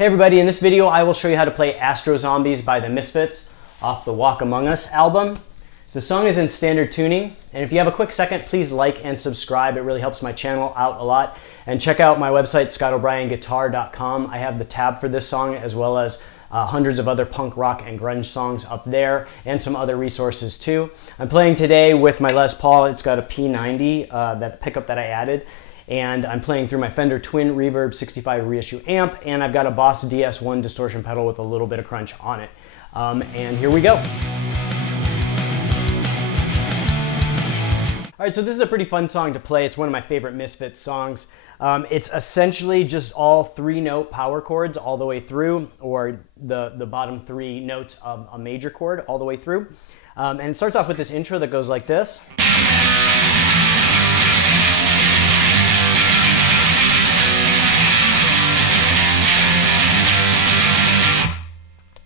Hey everybody, in this video I will show you how to play Astro Zombies by the Misfits off the Walk Among Us album. The song is in standard tuning, and if you have a quick second, please like and subscribe. It really helps my channel out a lot. And check out my website, scottobryanguitar.com. I have the tab for this song as well as hundreds of other punk rock and grunge songs up there and some other resources too. I'm playing today with my Les Paul. It's got a P90, that pickup that I added. And I'm playing through my Fender Twin Reverb 65 reissue amp, and I've got a Boss DS1 distortion pedal with a little bit of crunch on it. And here we go. All right, so this is a pretty fun song to play. It's one of my favorite Misfits songs. It's essentially just all 3-note power chords all the way through, or the bottom 3 notes of a major chord all the way through. And it starts off with this intro that goes like this.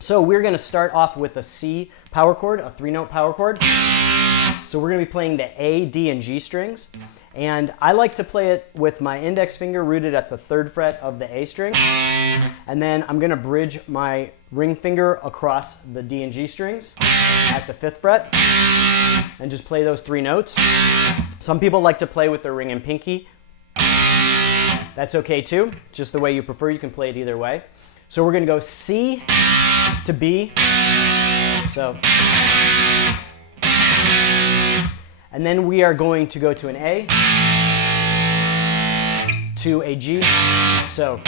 So we're going to start off with a C power chord, a 3-note power chord. So we're going to be playing the A, D, and G strings. And I like to play it with my index finger rooted at the 3rd fret of the A string. And then I'm going to bridge my ring finger across the D and G strings at the 5th fret and just play those 3 notes. Some people like to play with their ring and pinky. That's okay too, just the way you prefer. You can play it either way. So we're going to go C to B, so, and then we are going to go to an A, to a G, so,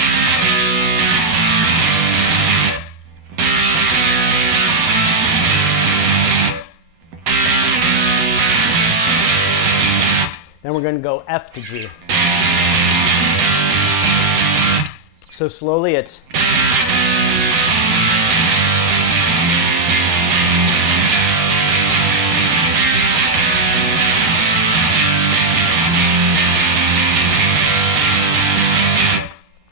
then we're going to go F to G. So slowly it's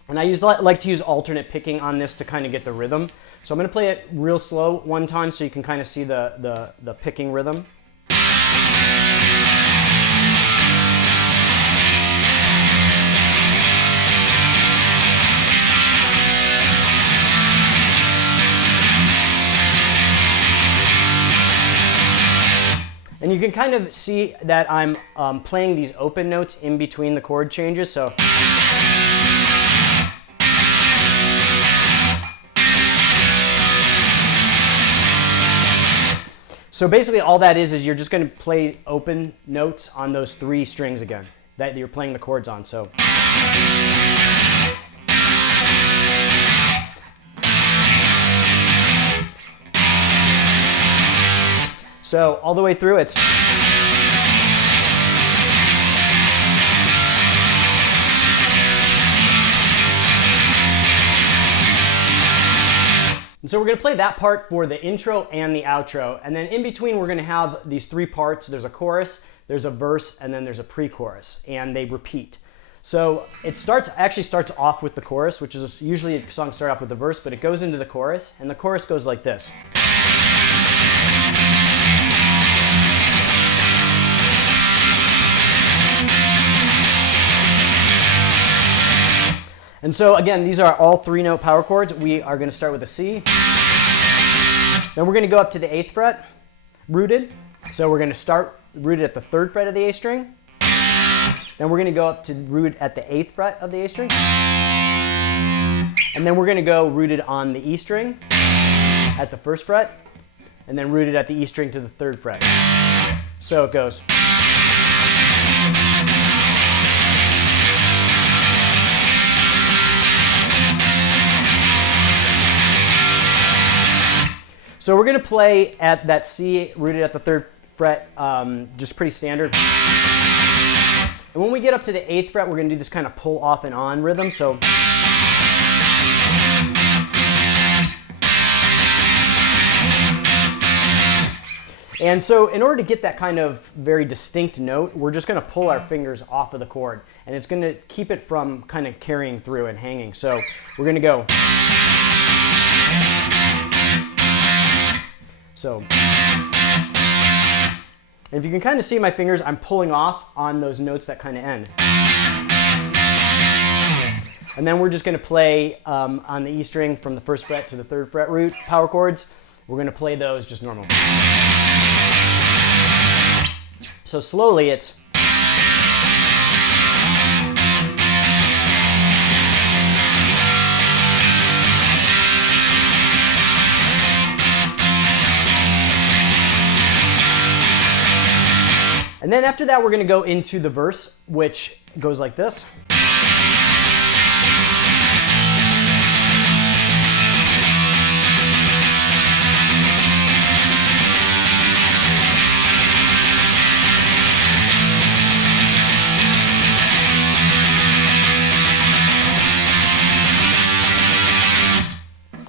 and I like to use alternate picking on this to kind of get the rhythm. So I'm going to play it real slow one time so you can kind of see the picking rhythm. And you can kind of see that I'm playing these open notes in between the chord changes. So basically all that is you're just going to play open notes on those 3 strings again that you're playing the chords on. So all the way through it's and so we're going to play that part for the intro and the outro, and then in between we're going to have these 3 parts. There's a chorus, there's a verse, and then there's a pre-chorus, and they repeat. So it actually starts off with the chorus, which is usually a song start off with the verse, but it goes into the chorus, and the chorus goes like this. And so again, these are all 3-note power chords. We are going to start with a C. Then we're going to go up to the 8th fret, rooted. So we're going to start rooted at the 3rd fret of the A string. Then we're going to go up to root at the 8th fret of the A string. And then we're going to go rooted on the E string at the 1st fret. And then rooted at the E string to the 3rd fret. So it goes. So we're going to play at that C rooted at the 3rd fret, just pretty standard. And when we get up to the 8th fret, we're going to do this kind of pull off and on rhythm. So and so in order to get that kind of very distinct note, we're just going to pull our fingers off of the chord, and it's going to keep it from kind of carrying through and hanging. So we're going to go. So, and if you can kind of see my fingers, I'm pulling off on those notes that kind of end. And then we're just going to play on the E string from the 1st fret to the 3rd fret root power chords. We're going to play those just normal. So slowly it's... And then after that, we're going to go into the verse, which goes like this.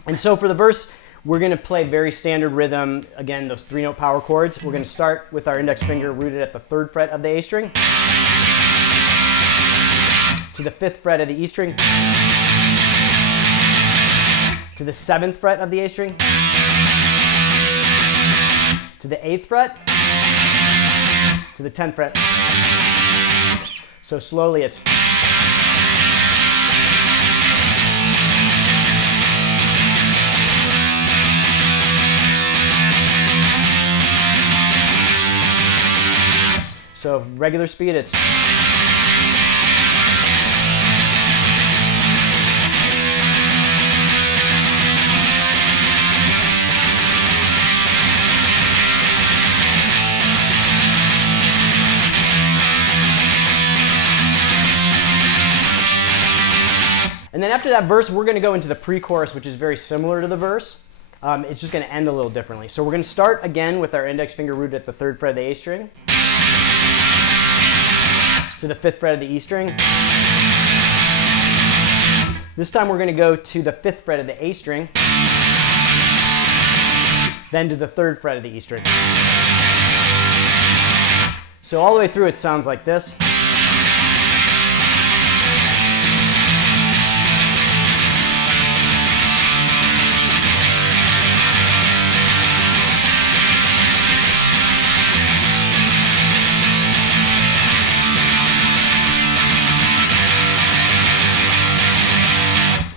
And so for the verse, we're going to play very standard rhythm, again, those 3-note power chords. We're going to start with our index finger rooted at the 3rd fret of the A string, to the 5th fret of the E string, to the 7th fret of the A string, to the 8th fret, to the 10th fret. So slowly it's... So regular speed, it's... And then after that verse, we're going to go into the pre-chorus, which is very similar to the verse. It's just going to end a little differently. So we're going to start again with our index finger rooted at the 3rd fret of the A string, to the 5th fret of the E string. This time we're going to go to the 5th fret of the A string, then to the 3rd fret of the E string. So all the way through it sounds like this.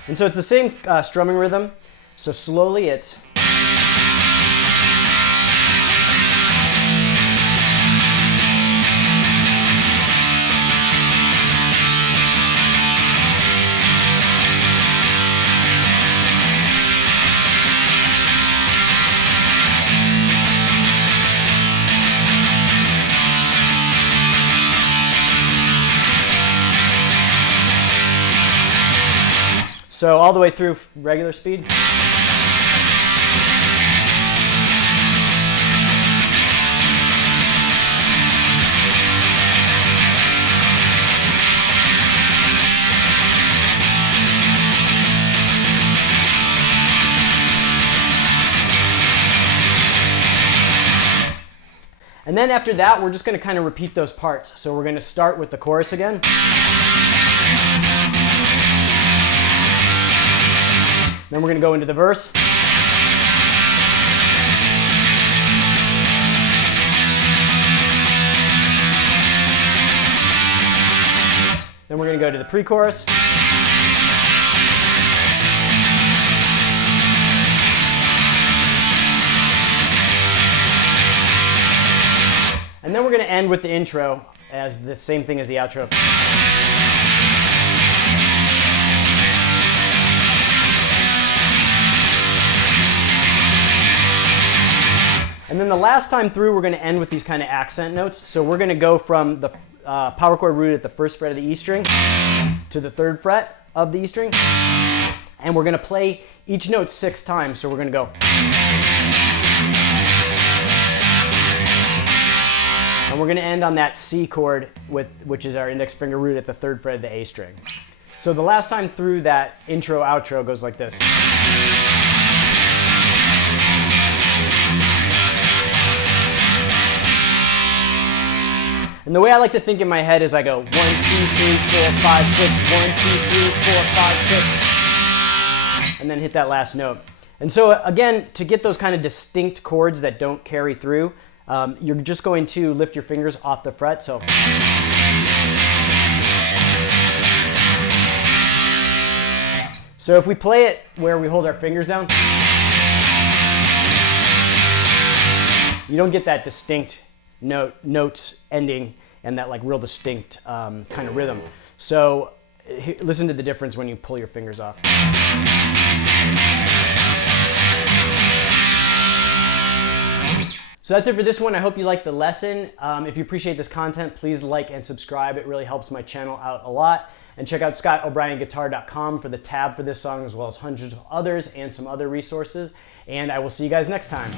And so it's the same strumming rhythm. So slowly it's... So all the way through regular speed. And then after that, we're just going to kind of repeat those parts. So we're going to start with the chorus again. Then we're going to go into the verse. Then we're going to go to the pre-chorus. And then we're going to end with the intro as the same thing as the outro. And then the last time through, we're going to end with these kind of accent notes. So we're going to go from the power chord rooted at the 1st fret of the E string to the 3rd fret of the E string. And we're going to play each note 6 times. So we're going to go. And we're going to end on that C chord, which is our index finger rooted at the 3rd fret of the A string. So the last time through, that intro outro goes like this. And the way I like to think in my head is I go 1, 2, 3, 4, 5, 6, 1, 2, 3, 4, 5, 6, and then hit that last note. And so again, to get those kind of distinct chords that don't carry through, you're just going to lift your fingers off the fret. So So if we play it where we hold our fingers down, you don't get that distinct notes ending and that like real distinct kind of rhythm. So listen to the difference when you pull your fingers off. So that's it for this one. I hope you liked the lesson. If you appreciate this content, please like and subscribe. It really helps my channel out a lot. And check out scottobryanguitar.com for the tab for this song, as well as hundreds of others and some other resources. And I will see you guys next time.